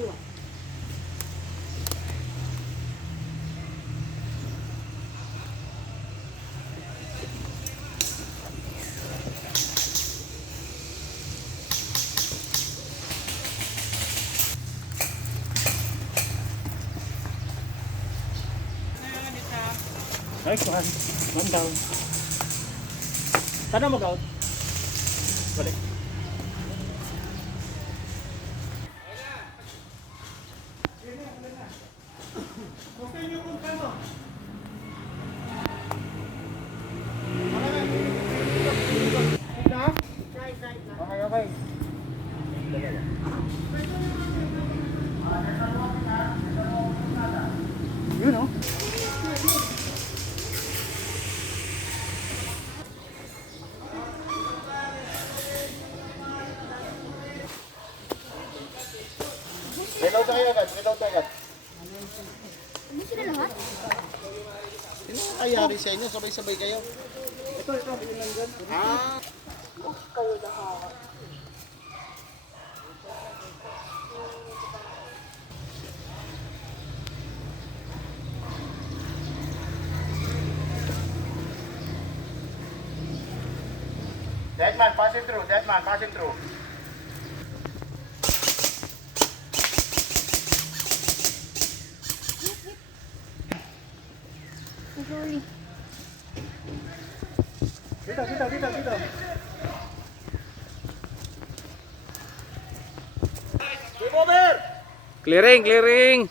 kaliwa. Ay, kuhan. Calm down. Sana mag-out. Balik. Okay niyo kung kano. Okay, okay. Yun, no? Reload tayo agad, reload tayo agad. Hindi sila lahat? Sino kayari sa inyo? Sabay-sabay kayo? Ito, yun lang dyan. Ah! Kayo lahat. Dead man, passing through. Dead man, passing through. Sorry. Dito, dito, dito, dito. Game over! Clearing, clearing.